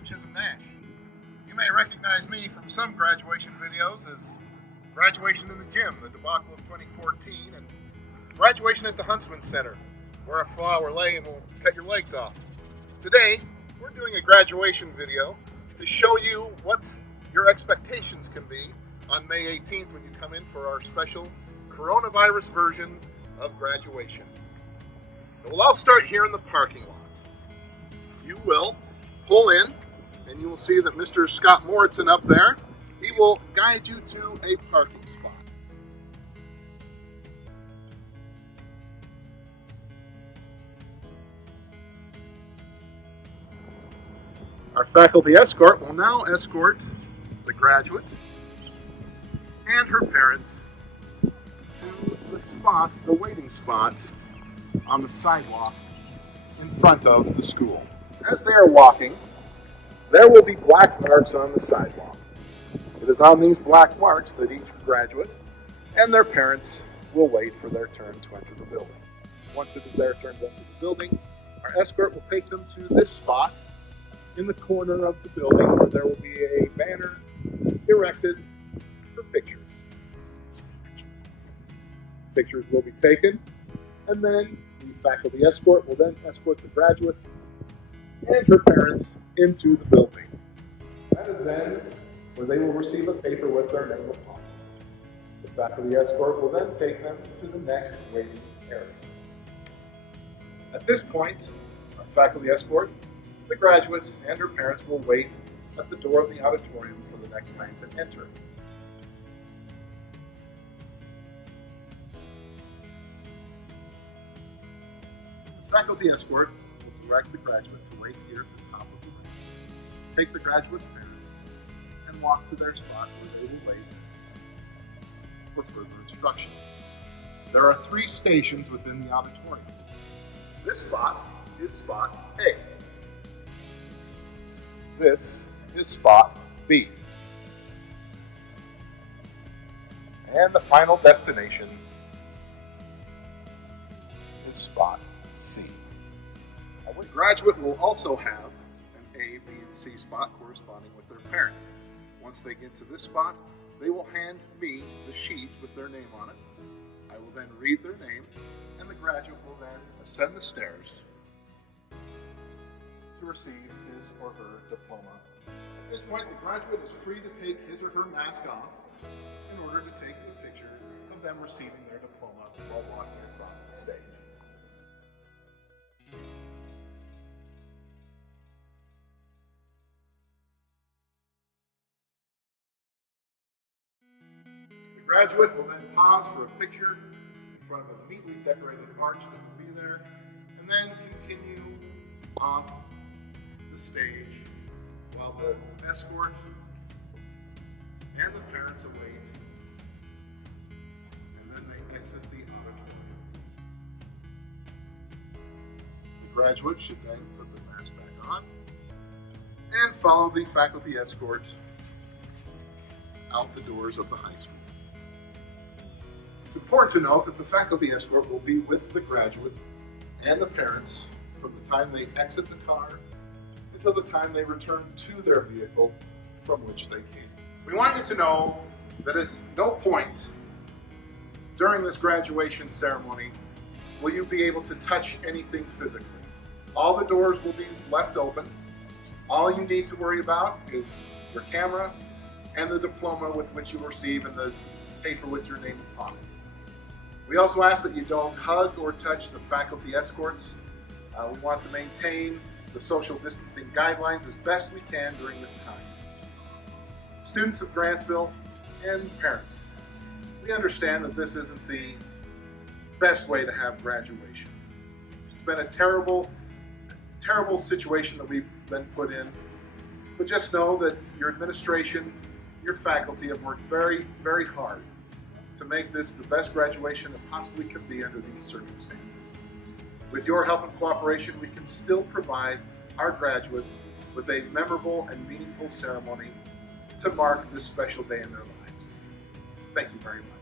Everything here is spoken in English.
I'm Chisholm Nash. You may recognize me from some graduation videos as graduation in the gym, the debacle of 2014, and graduation at the Huntsman Center, where a flower lay and will cut your legs off. Today, we're doing a graduation video to show you what your expectations can be on May 18th when you come in for our special coronavirus version of graduation. We'll all start here in the parking lot. You will pull in and you will see that Mr. Scott Moritzen up there, he will guide you to a parking spot. Our faculty escort will now escort the graduate and her parents to the spot, the waiting spot on the sidewalk in front of the school. As they are walking, there will be black marks on the sidewalk. It is on these black marks that each graduate and their parents will wait for their turn to enter the building. Once it is their turn to enter the building, our escort will take them to this spot in the corner of the building where there will be a banner erected for pictures. Pictures will be taken, and then the faculty escort will then escort the graduate and her parents into the building. That is then where they will receive a paper with their name upon it. The faculty escort will then take them to the next waiting area. At this point, our faculty escort, the graduates, and her parents will wait at the door of the auditorium for the next time to enter. The faculty escort will direct the graduate to wait here at the top of the room, take the graduate's parents, and walk to their spot where they will wait for further instructions. There are 3 stations within the auditorium. This spot is spot A. This is spot B. And the final destination is spot C. The graduate will also have an A, B, and C spot corresponding with their parents. Once they get to this spot, they will hand me the sheet with their name on it. I will then read their name, and the graduate will then ascend the stairs to receive his or her diploma. At this point, the graduate is free to take his or her mask off in order to take a picture of them receiving their diploma while walking across the stage. The graduate will then pause for a picture in front of a neatly decorated arch that will be there, and then continue off the stage while the escort and the parents await, and then they exit the auditorium. The graduate should then put the mask back on and follow the faculty escort out the doors of the high school. It's important to note that the faculty escort will be with the graduate and the parents from the time they exit the car until the time they return to their vehicle from which they came. We want you to know that at no point during this graduation ceremony will you be able to touch anything physically. All the doors will be left open. All you need to worry about is your camera and the diploma with which you receive and the paper with your name upon it. We also ask that you don't hug or touch the faculty escorts. We want to maintain the social distancing guidelines as best we can during this time. Students of Grantsville and parents, we understand that this isn't the best way to have graduation. It's been a terrible situation that we've been put in, but just know that your administration, your faculty have worked very, very hard to make this the best graduation it possibly could be under these circumstances. With your help and cooperation, we can still provide our graduates with a memorable and meaningful ceremony to mark this special day in their lives. Thank you very much.